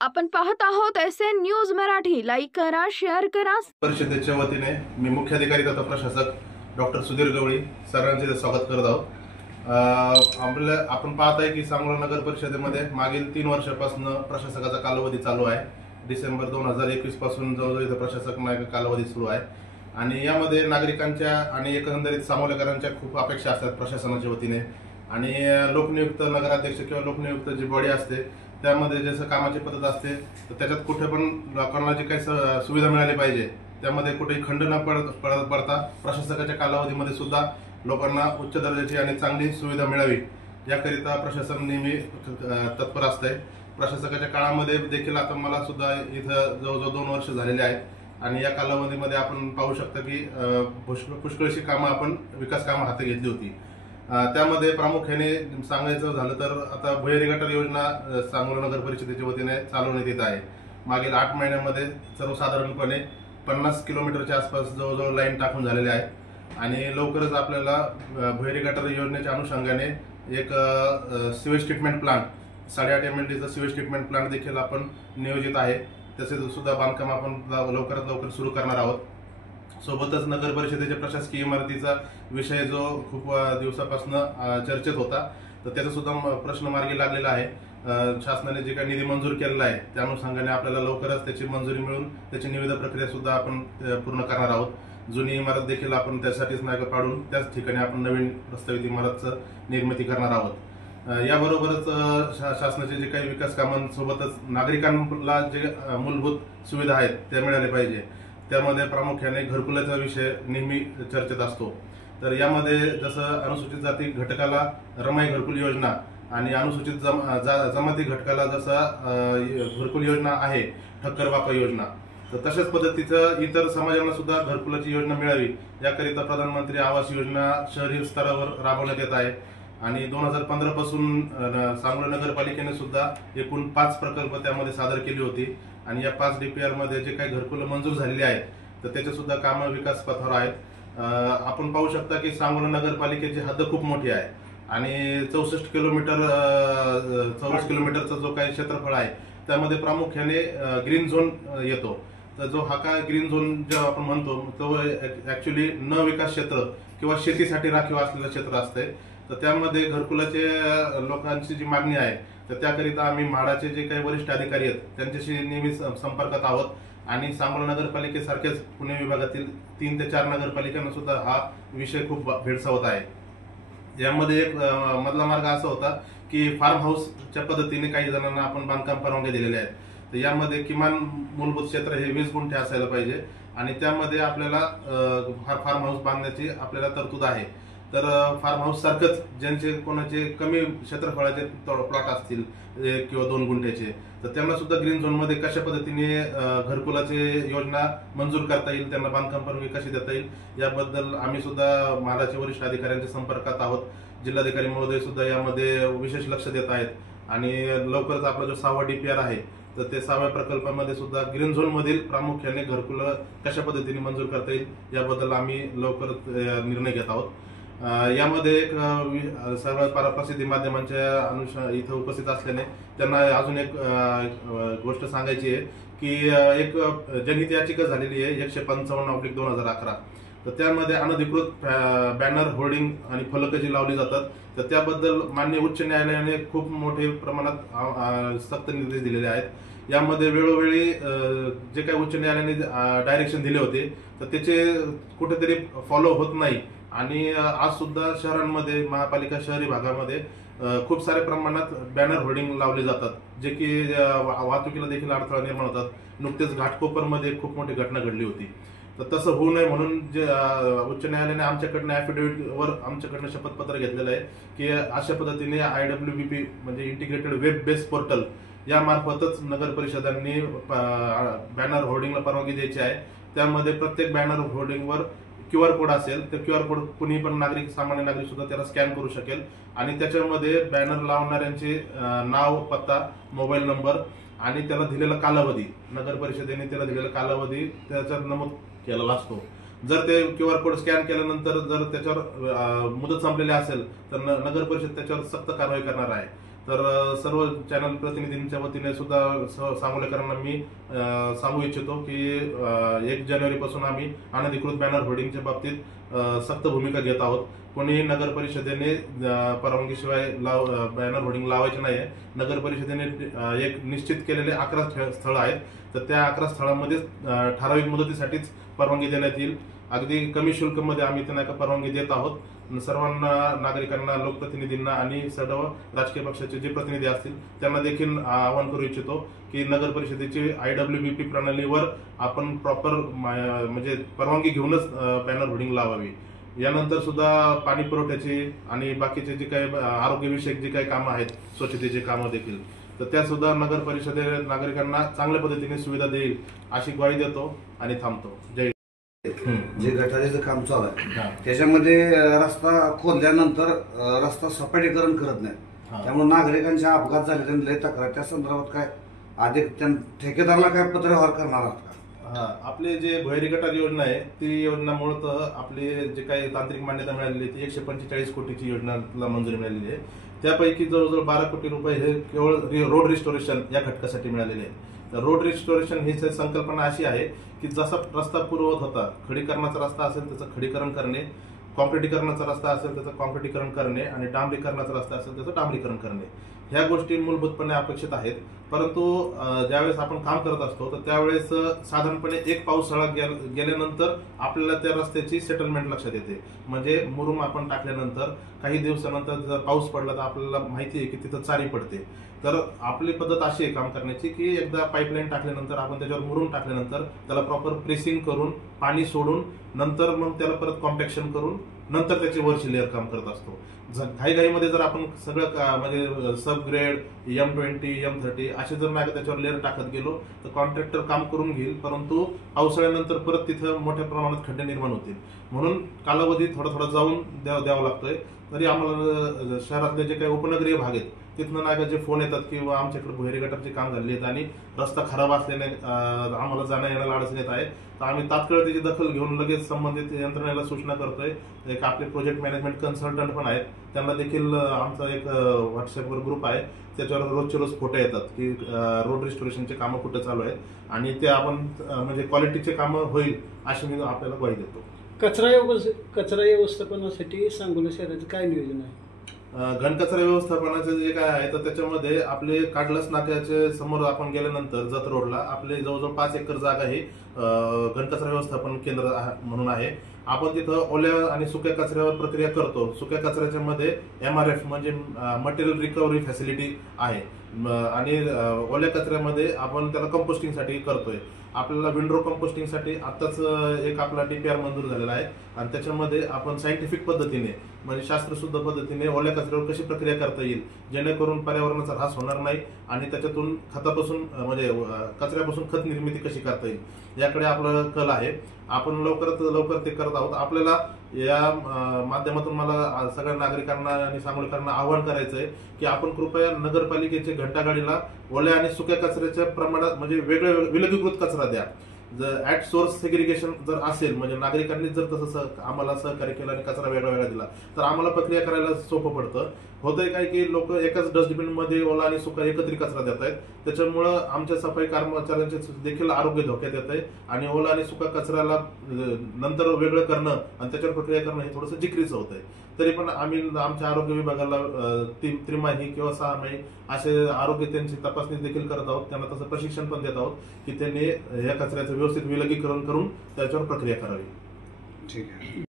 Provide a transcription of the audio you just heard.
आपण पाहत आहोत SN न्यूज मराठी। लाईक करा, शेअर करा। परिषदेच्या वतीने मी मुख्याधिकारी तथा प्रशासक डॉक्टर सुधीर गवळी सरांचे स्वागत करत आहोत। आपण पाहत आहे की सांगोला नगर परिषदेमध्ये मागील 3 वर्षापासून प्रशासकाचा कालावधी चालू आहे। डिसेंबर 2021 पासून जवळजवळ इथे प्रशासक कालावधी सुरू आहे आणि यामध्ये नागरिकांच्या आणि एकंदरीत सांगोलेकरांच्या खूप अपेक्षा असतात प्रशासनाच्या वतीने आणि लोकनियुक्त नगराध्यक्ष किंवा लोकनियुक्त जी बॉडी असते त्यामध्ये जसं कामाची पद्धत असते तर त्याच्यात कुठे पण लोकांना जे काही सुविधा मिळाली पाहिजे त्यामध्ये कुठेही खंड न पडता प्रशासकाच्या कालावधीमध्ये सुद्धा लोकांना उच्च दर्जाची आणि चांगली सुविधा मिळावी याकरिता प्रशासन नेहमी तत्पर असते। प्रशासकाच्या काळामध्ये देखील आता मला सुद्धा इथं जवळजवळ 2 वर्ष झालेले आहेत आणि या कालावधीमध्ये आपण पाहू शकता की पुष्कळशी कामं आपण विकास कामं हाती घेतली होती। त्यामध्ये प्रामुख्याने सांगायचं झालं तर आता भुयारी गटार योजना सांगोला नगर परिषदेच्या वतीने चालवण्यात येत आहे। मागील 8 महिन्यांमध्ये सर्वसाधारणपणे 50 किलोमीटरच्या आसपास जवळजवळ लाईन टाकून झालेले आहे आणि लवकरच आपल्याला भुयारी गटार योजनेच्या अनुषंगाने एक सिवेज ट्रीटमेंट प्लांट 8.5 MLDचा सिवेज ट्रीटमेंट प्लांट देखील आपण नियोजित आहे। तसेच सुद्धा बांधकाम आपण लवकरात लवकर सुरू करणार आहोत। सोबतच नगर परिषदेच्या प्रशासकीय इमारतीचा विषय जो खूप दिवसापासून चर्चेत होता तर त्याचा सुद्धा प्रश्न मार्गी लागलेला आहे। शासनाने जे काही निधी मंजूर केलेला आहे त्या अनुषंगाने आपल्याला लवकरच त्याची मंजुरी मिळून त्याची निविदा प्रक्रिया सुद्धा आपण पूर्ण करणार आहोत। जुनी इमारत देखील आपण त्यासाठीच पाडून त्याच ठिकाणी आपण नवीन प्रस्तावित इमारतचं निर्मिती करणार आहोत। याबरोबरच शासनाचे जे काही विकास कामांसोबतच नागरिकांना जे मूलभूत सुविधा आहेत त्या मिळाल्या पाहिजे त्यामध्ये प्रामुख्याने घरकुलाचा विषय नेहमी चर्चेत असतो। तर यामध्ये जसं अनुसूचित जाती घटकाला रमाई घरकुल योजना आणि अनुसूचित जमाती घटकाला जसा घरकुल योजना आहे ठक्कर बापा योजना तर तशाच पद्धतीचं इतर समाजांना सुद्धा घरकुलाची योजना मिळावी याकरिता प्रधानमंत्री आवास योजना शहरी स्तरावर राबवण्यात येत आहे आणि 2015 पासून सांगोला नगरपालिकेने सुद्धा एकूण 5 प्रकल्प त्यामध्ये सादर केली होती आणि या 5 DPR मध्ये जे काही घरकुलं मंजूर झालेली आहेत तर त्याचे सुद्धा कामं विकास पथावर आहेत। आपण पाहू शकता की सांगोला नगरपालिकेची हद्द खूप मोठी आहे आणि 64 किलोमीटरचा जो काही क्षेत्रफळ आहे त्यामध्ये प्रामुख्याने ग्रीन झोन येतो। तर जो हा काय ग्रीन झोन जेव्हा आपण म्हणतो तो ऍक्च्युली न विकास क्षेत्र किंवा शेतीसाठी राखीव असलेलं क्षेत्र असते। तर त्यामध्ये घरकुलाचे लोकांची जी मागणी आहे तर त्याकरिता आम्ही म्हाडाचे जे काही वरिष्ठ अधिकारी आहेत त्यांच्याशी नेहमी संपर्कात आहोत आणि सांगोला नगरपालिकेसारखेच पुणे विभागातील 3 ते 4 नगरपालिकांना सुद्धा हा विषय खूप भेडसावत आहे। यामध्ये एक मधला मार्ग असा होता की फार्म हाऊसच्या पद्धतीने काही जणांना आपण बांधकाम परवानगी दिलेले आहेत तर यामध्ये किमान मूलभूत क्षेत्र हे 20 गुंठे असायला पाहिजे आणि त्यामध्ये आपल्याला फार्म हाऊस बांधण्याची आपल्याला तरतूद आहे। तर फार्म हाऊस सारखंच ज्यांचे कोणाचे कमी क्षेत्रफळाचे प्लॉट असतील 1 किंवा 2 गुंठ्याचे तर त्यांना सुद्धा ग्रीन झोन मध्ये कशा पद्धतीने घरकुलाची योजना मंजूर करता येईल त्यांना बांधकाम परवानगी कशी देता येईल याबद्दल आम्ही सुद्धा म्हाडाचे वरिष्ठ अधिकाऱ्यांच्या संपर्कात आहोत। जिल्हाधिकारी महोदय सुद्धा यामध्ये विशेष लक्ष देत आहेत आणि लवकरच आपला जो 6वा DPR आहे तर ते 6व्या प्रकल्पामध्ये सुद्धा ग्रीन झोन मधील प्रामुख्याने घरकुलं कशा पद्धतीने मंजूर करता येईल याबद्दल आम्ही लवकरच निर्णय घेत आहोत। यामध्ये एक सर्व प्रसिद्धी माध्यमांच्या इथं उपस्थित असल्याने त्यांना अजून एक गोष्ट सांगायची आहे की एक जनहित याचिका झालेली आहे 155/2011 तर त्यामध्ये अनधिकृत बॅनर होर्डिंग आणि फलक जी लावली जातात तर त्याबद्दल माननीय उच्च न्यायालयाने खूप मोठ्या प्रमाणात सक्त निर्देश दिलेले आहेत। यामध्ये वेळोवेळी जे काही उच्च न्यायालयाने डायरेक्शन दिले होते तर त्याचे कुठेतरी फॉलो होत नाही आणि आज सुद्धा शहरांमध्ये महापालिका शहरी भागामध्ये खूप साऱ्या प्रमाणात बॅनर होर्डिंग लावले जातात जे की वाहतुकीला देखील अडथळा निर्माण होतात। नुकतेच घाटकोपरमध्ये खूप मोठी घटना घडली होती तर तसं होऊ नये म्हणून जे उच्च न्यायालयाने आमच्याकडनं ॲफिडेव्हिटवर आमच्याकडनं शपथपत्र घेतलेलं आहे की अशा पद्धतीने IWBP म्हणजे इंटिग्रेटेड वेब बेस्ड पोर्टल यामार्फतच नगर परिषदांनी बॅनर होर्डिंगला परवानगी द्यायची आहे। त्यामध्ये प्रत्येक बॅनर होर्डिंगवर QR कोड असेल तर QR कोड कुणी पण नागरिक सामान्य नागरिक सुद्धा त्याला स्कॅन करू शकेल आणि त्याच्यामध्ये बॅनर लावणाऱ्यांचे नाव, पत्ता, मोबाईल नंबर आणि त्याला दिलेला कालावधी नगर परिषदेने त्याला दिलेला कालावधी त्याच्यात नमूद केलेला असतो। जर ते QR कोड स्कॅन केल्यानंतर जर त्याच्यावर मुदत संपलेली असेल तर नगर परिषद त्याच्यावर सक्त कारवाई करणार आहे तर सर्व चॅनल प्रतिनिधींच्या वतीने सुद्धा सांगोलेकरांना मी सांगू इच्छितो की 1 जानेवारीपासून आम्ही अनधिकृत बॅनर होर्डिंगच्या बाबतीत सक्त भूमिका घेत आहोत. कोणीही नगर परिषदेने परवानगीशिवाय बॅनर होर्डिंग लावायचे नाही. नगर परिषदेने एक निश्चित केलेले 11 स्थळं आहेत, तर त्या 11 स्थळांमध्ये ठराविक मुदतीसाठीच परवानगी देण्यात येईल. अगदी कमी शुल्कमध्ये आम्ही त्यांना परवानगी देत आहोत. सर्वांना, नागरिकांना, लोकप्रतिनिधींना आणि सर्व राजकीय पक्षाचे जे प्रतिनिधी असतील त्यांना देखील आवाहन करू इच्छितो की नगर परिषदेची IWBP प्रणालीवर आपण प्रॉपर म्हणजे परवानगी घेऊनच बॅनर होर्डिंग लावावी. यानंतर सुद्धा पाणी पुरवठ्याची आणि बाकीचे जे काही आरोग्यविषयक जे काही कामं आहेत, स्वच्छतेची कामं देखील, तर त्या सुद्धा नगर परिषदे नागरिकांना चांगल्या पद्धतीने सुविधा देईल अशी ग्वाही देतो आणि थांबतो. जय. जे गटारीचं काम चालू आहे त्याच्यामध्ये रस्ता खोदल्यानंतर रस्ता सपाटीकरण करत नाही, त्यामुळे नागरिकांचे अपघात झाले, त्यांनी लय तक्रार. त्या संदर्भात काय अधिक ठेकेदाराला काय पत्रव्यवहार करणार आहात का? आपले जे भुयारी गटार योजना आहे ती योजना मुळात आपले जे काही तांत्रिक मान्यता मिळालेली आहे ती 145 कोटीची योजनाला मंजुरी मिळालेली आहे. त्यापैकी जवळजवळ 12 कोटी रुपये हे केवळ रोड रिस्टोरेशन या घटकासाठी मिळालेले आहेत. तर रोड रिस्टोरेशन ही संकल्पना अशी आहे की जसा रस्ता पूर्ववत होता, खडीकरणाचा रस्ता असेल त्याचं खडीकरण करणे, कॉन्क्रिटीकरणाचा रस्ता असेल त्याचं कॉन्क्रिटीकरण करणे आणि डांबरीकरणाचा रस्ता असेल त्याचं डांबरीकरण करणे, ह्या गोष्टी मूलभूतपणे अपेक्षित आहेत. परंतु ज्यावेळेस आपण काम करत असतो तर त्यावेळेस साधारणपणे एक पावसाळा गेल्यानंतर आपल्याला त्या रस्त्याची सेटलमेंट लक्षात येते. म्हणजे मुरुम आपण टाकल्यानंतर काही दिवसानंतर जर पाऊस पडला तर आपल्याला माहिती आहे की तिथं चारी पडते. तर आपली पद्धत अशी आहे काम करण्याची की एकदा पाईपलाईन टाकल्यानंतर आपण त्याच्यावर मुरुम टाकल्यानंतर त्याला प्रॉपर प्रेसिंग करून पाणी सोडून नंतर मग त्याला परत कॉम्पॅक्शन करून नंतर त्याचे वरची लेअर काम करत असतो. घाईघाईमध्ये जर आपण सगळं म्हणजे सब ग्रेड M20 M30 असे जर नाही त्याच्यावर लेअर टाकत गेलो तर कॉन्ट्रॅक्टर काम करून घेईल, परंतु पावसाळ्यानंतर परत तिथं मोठ्या प्रमाणात खड्डे निर्माण होतील. म्हणून कालावधी थोडा थोडा जाऊन द्यावा लागतोय. तरी आम्हाला शहरातले जे काही उपनगरीय भाग आहेत तिथनं नाही का जे फोन येतात किंवा आमच्याकडे भुयारी गटारचे काम झालेले आहेत आणि रस्ता खराब असल्याने आम्हाला जाण्या येण्याला अडचण येत आहे, तर आम्ही तात्काळ त्याची दखल घेऊन लगेच संबंधित यंत्रणेला सूचना करतोय. एक आपले प्रोजेक्ट मॅनेजमेंट कन्सल्टंट पण आहेत, त्यांना देखील आमचा एक व्हॉट्सअपवर ग्रुप आहे, त्याच्यावर रोजचे रोज फोटो येतात की रोड रिस्टोरेशनचे कामं कुठं चालू आहेत आणि ते आपण म्हणजे क्वालिटीचे कामं होईल अशी मी आपल्याला ग्वाही देतो. कचरा व्यवस्थापनासाठी सांगोला शहराचं काय नियोजन आहे? घनकचरा व्यवस्थापनाचे जे काय आहे तर त्याच्यामध्ये आपले काडलस नाक्याचे समोर आपण गेल्यानंतर जत रोडला आपले जवळजवळ 5 एकर जागा ही घनकचरा व्यवस्थापन केंद्र म्हणून आहे. आपण तिथं ओल्या आणि सुक्या कचऱ्यावर प्रक्रिया करतो. सुक्या कचऱ्याच्या मध्ये MRF म्हणजे मटेरियल रिकव्हरी फॅसिलिटी आहे आणि ओल्या कचऱ्यामध्ये आपण त्याला कंपोस्टिंगसाठी करतोय. आपल्याला विंडरो कंपोस्टिंगसाठी आताच एक आपला DPR मंजूर झालेला आहे आणि त्याच्यामध्ये आपण सायंटिफिक पद्धतीने म्हणजे शास्त्रशुद्ध पद्धतीने ओल्या कचऱ्यावर कशी प्रक्रिया करता येईल जेणेकरून पर्यावरणाचा ऱ्हास होणार नाही आणि त्याच्यातून खतापासून म्हणजे कचऱ्यापासून खत निर्मिती कशी करता येईल याकडे आपला कल आहे. आपण लवकरात लवकर ते करत आहोत. आपल्याला या माध्यमातून मला सगळ्या नागरिकांना आणि सांगोलेकरांना आवाहन करायचं आहे की आपण कृपया नगरपालिकेच्या घंटागाडीला ओल्या आणि सुक्या कचऱ्याच्या प्रमाणात म्हणजे वेगळ्या विलगीकृत कचरा द्या. जर ऍट सोर्स सेग्रिगेशन जर असेल म्हणजे नागरिकांनी जर तसं आम्हाला सहकार्य केलं आणि कचरा वेगळा वेगळा दिला तर आम्हाला प्रक्रिया करायला सोपं पडतं. होतंय काय की लोक एकाच डस्टबिन मध्ये ओला आणि सुका एकत्रित कचरा देत आहेत, त्याच्यामुळं आमच्या सफाई कर्मचाऱ्यांचे देखील आरोग्य धोक्यात येत आहे आणि ओला आणि सुका कचऱ्याला नंतर वेगळं करणं आणि त्याच्यावर प्रक्रिया करणं हे थोडंसं जिक्रीचं होत आहे. तरी पण आम्ही आमच्या आरोग्य विभागाला त्रिमाही किंवा 6 महिने असे आरोग्य त्यांची तपासणी देखील करत आहोत. त्यांना तसं प्रशिक्षण पण देत आहोत की त्यांनी या कचऱ्याचं व्यवस्थित विलगीकरण करून त्याच्यावर प्रक्रिया करावी. ठीक आहे.